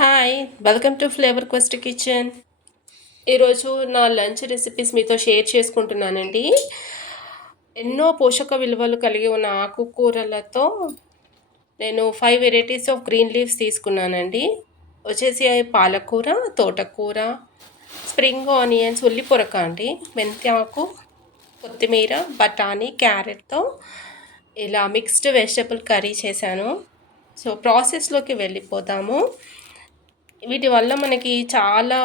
Hi! Welcome to flavour quest kitchen. ఈరోజు నా lunch recipes మీతో షేర్ చేసుకుంటున్నానండి. ఎన్నో పోషక విలువలు కలిగి ఉన్న ఆకుకూరలతో నేను 5 వెరైటీస్ ఆఫ్ గ్రీన్ లీవ్స్ తీసుకున్నానండి. వచ్చేసి పాలకూర, తోటకూర, స్ప్రింగ్ ఆనియన్స్, ఉల్లి పొరక అండి, మెంతాకు, కొత్తిమీర, బఠానీ, క్యారెట్‌తో ఇలా మిక్స్డ్ వెజిటబుల్ కర్రీ చేశాను. సో, ప్రాసెస్‌లోకి వెళ్ళిపోదాము. వీటి వల్ల మనకి చాలా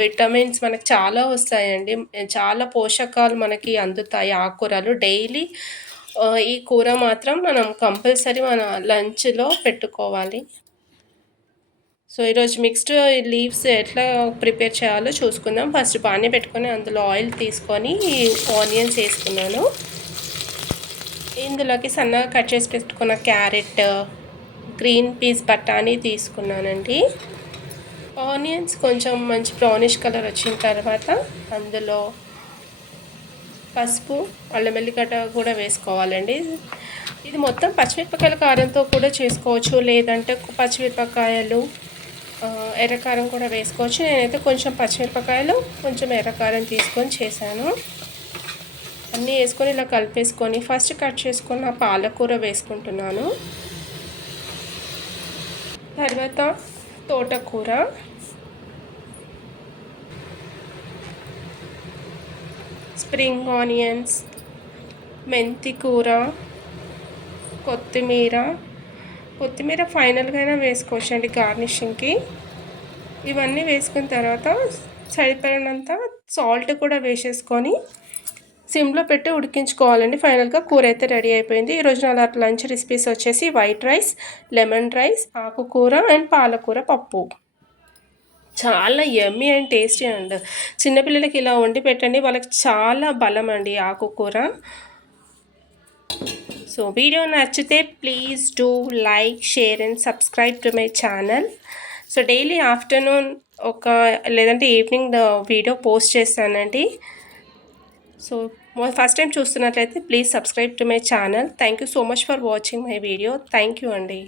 విటమిన్స్ మనకు చాలా వస్తాయండి. చాలా పోషకాలు మనకి అందుతాయి ఆకుకూరలు. డైలీ ఈ కూర మాత్రం మనం కంపల్సరీ మన లంచ్‌లో పెట్టుకోవాలి. సో, ఈరోజు మిక్స్డ్ లీవ్స్ ఎట్లా ప్రిపేర్ చేయాలో చూసుకుందాం. ఫస్ట్ పానీ పెట్టుకొని అందులో ఆయిల్ తీసుకొని ఆనియన్స్ వేసుకున్నాను. ఇందులోకి సన్నగా కట్ చేసి పెట్టుకున్న క్యారెట్, గ్రీన్ పీస్, బఠానీ తీసుకున్నానండి. ఆనియన్స్ కొంచెం మంచి బ్రౌనిష్ కలర్ వచ్చిన తర్వాత అందులో పసుపు, అల్లం వెల్లిగడ్డ కూడా వేసుకోవాలండి. ఇది మొత్తం పచ్చిమిరపకాయల కారంతో కూడా చేసుకోవచ్చు, లేదంటే పచ్చిమిరపకాయలు ఎర్రకారం కూడా వేసుకోవచ్చు. నేనైతే కొంచెం పచ్చిమిరపకాయలు, కొంచెం ఎర్రకారం తీసుకొని చేశాను. అన్నీ వేసుకొని ఇలా కలిపేసుకొని ఫస్ట్ కట్ చేసుకున్న పాలకూర వేసుకుంటున్నాను. తర్వాత తోటకూర, స్ప్రింగ్ ఆనియన్స్, మెంతి కూర, కొత్తిమీర ఫైనల్గా అయినా వేసుకోవచ్చండి గార్నిషింగ్కి. ఇవన్నీ వేసుకున్న తర్వాత సరిపడినంత సాల్ట్ కూడా వేసేసుకొని సిమ్లో పెట్టి ఉడికించుకోవాలండి. ఫైనల్గా కూర అయితే రెడీ అయిపోయింది. ఈరోజు నా లంచ్ రెసిపీస్ వచ్చేసి వైట్ రైస్, లెమన్ రైస్, ఆకుకూర అండ్ పాలకూర పప్పు. చాలా యమ్మీ అండ్ టేస్టీ అండ్ చిన్నపిల్లలకి ఇలా వండి పెట్టండి, వాళ్ళకి చాలా బలం అండి ఆకుకూర. సో వీడియో నచ్చితే please do like, share and subscribe to my channel. So daily afternoon లేదంటే ఈవినింగ్ వీడియో పోస్ట్ చేస్తానండి. సో ఫస్ట్ టైం చూస్తున్నట్లయితే please subscribe to my channel. Thank you so much for watching my video. Thank you అండి.